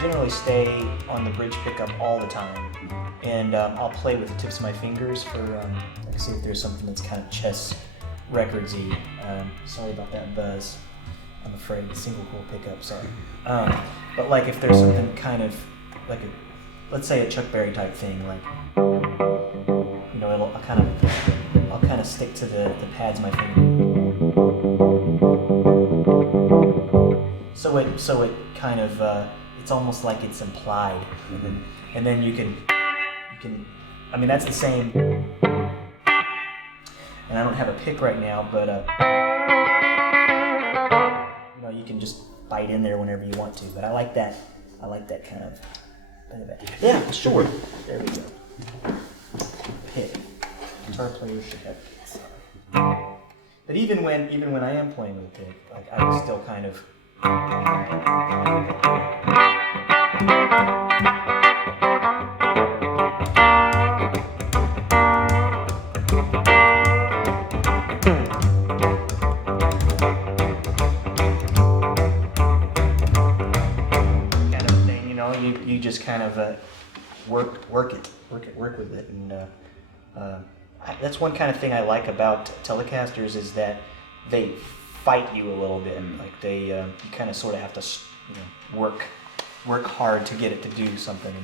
generally stay on the bridge pickup all the time, and I'll play with the tips of my fingers for, like I say, if there's something that's kind of chess recordsy. Sorry about that buzz. I'm afraid single coil pickup. Sorry. But like if there's something kind of like let's say a Chuck Berry type thing, like I'll kind of stick to the pads of my finger. So it kind of it's almost like it's implied, and then you can I mean that's the same. And I don't have a pick right now, but you can just bite in there whenever you want to. But I like that kind of. Yeah, sure. There we go. Pick. Guitar players should have picks. But even when I am playing with a pick, like I was still kind of. You just kind of work with it, and that's one kind of thing I like about Telecasters is that they fight you a little bit. Like they, you kind of sort of have to, work hard to get it to do something.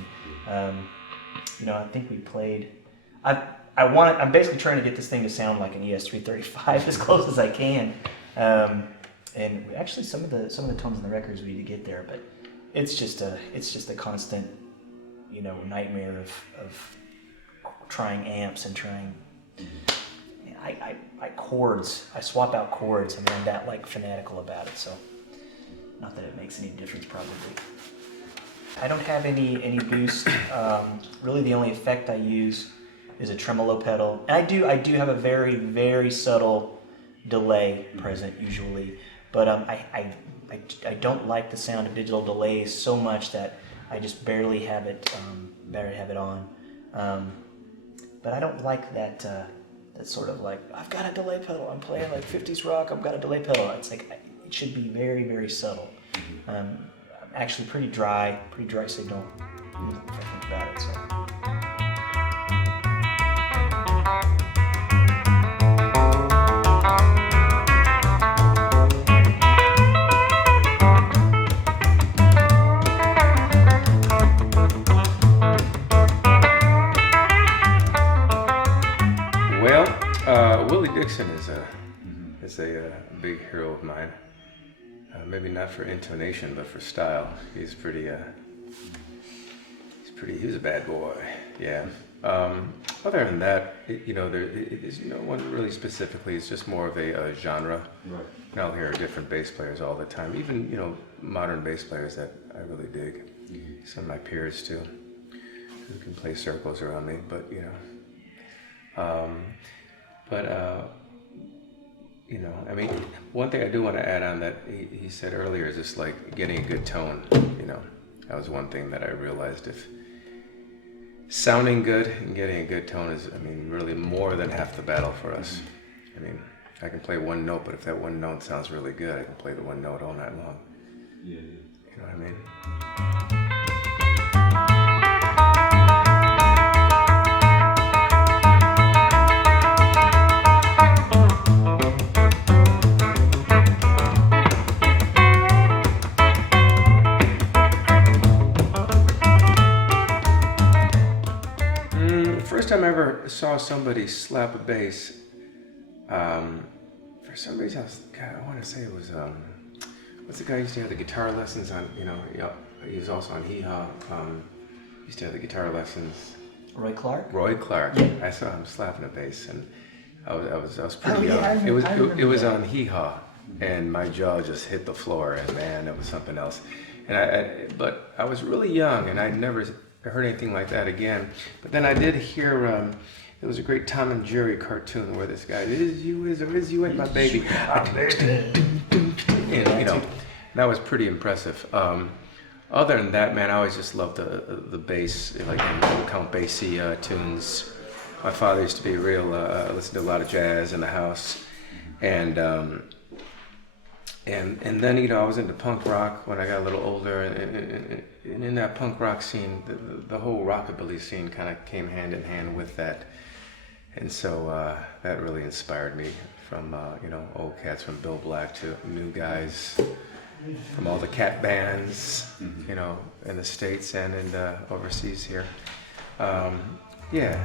And, I think we played. I'm basically trying to get this thing to sound like an ES335 as close as I can. And actually, some of the tones in the records we need to get there, but. It's just a constant, nightmare of trying amps and trying. I chords. I swap out chords. I mean, I'm that fanatical about it. So, not that it makes any difference probably. I don't have any boost. Really, the only effect I use is a tremolo pedal. And I do have a very, very subtle delay present usually, but I don't like the sound of digital delays so much that I just barely have it on. But I don't like that sort of like, I've got a delay pedal, I'm playing like 50s rock, I've got a delay pedal. It's like, it should be very, very subtle. I'm actually pretty dry signal if I think about it. So. Willie Dixon is a big hero of mine. Maybe not for intonation, but for style. He was a bad boy. Yeah. Other than that, there's no one really specifically. It's just more of a genre. Right. And I'll hear different bass players all the time. Even modern bass players that I really dig. Mm-hmm. Some of my peers too, who can play circles around me. But I mean, one thing I do want to add on that he said earlier is just like getting a good tone. That was one thing that I realized. If sounding good and getting a good tone is, really more than half the battle for us. I can play one note, but if that one note sounds really good, I can play the one note all night long. Yeah. You know what I mean? First time I ever saw somebody slap a bass, for some reason I want to say it was, what's the guy who used to have the guitar lessons on, he was also on Hee Haw, used to have the guitar lessons. Roy Clark? Roy Clark. Yeah. I saw him slapping a bass, and I was pretty young. It was on Hee Haw, and my jaw just hit the floor, and man, it was something else. And but I was really young, and I'd never heard anything like that again. But then I did hear, there was a great Tom and Jerry cartoon where this guy, is you ain't my baby. And, that was pretty impressive. Other than that, man, I always just loved the bass, like Count Basie tunes. My father used to be listen to a lot of jazz in the house. And and then I was into punk rock when I got a little older, and in that punk rock scene, the whole rockabilly scene kind of came hand in hand with that, and so that really inspired me. From old cats from Bill Black to new guys from all the cat bands, in the States and in overseas here. Yeah.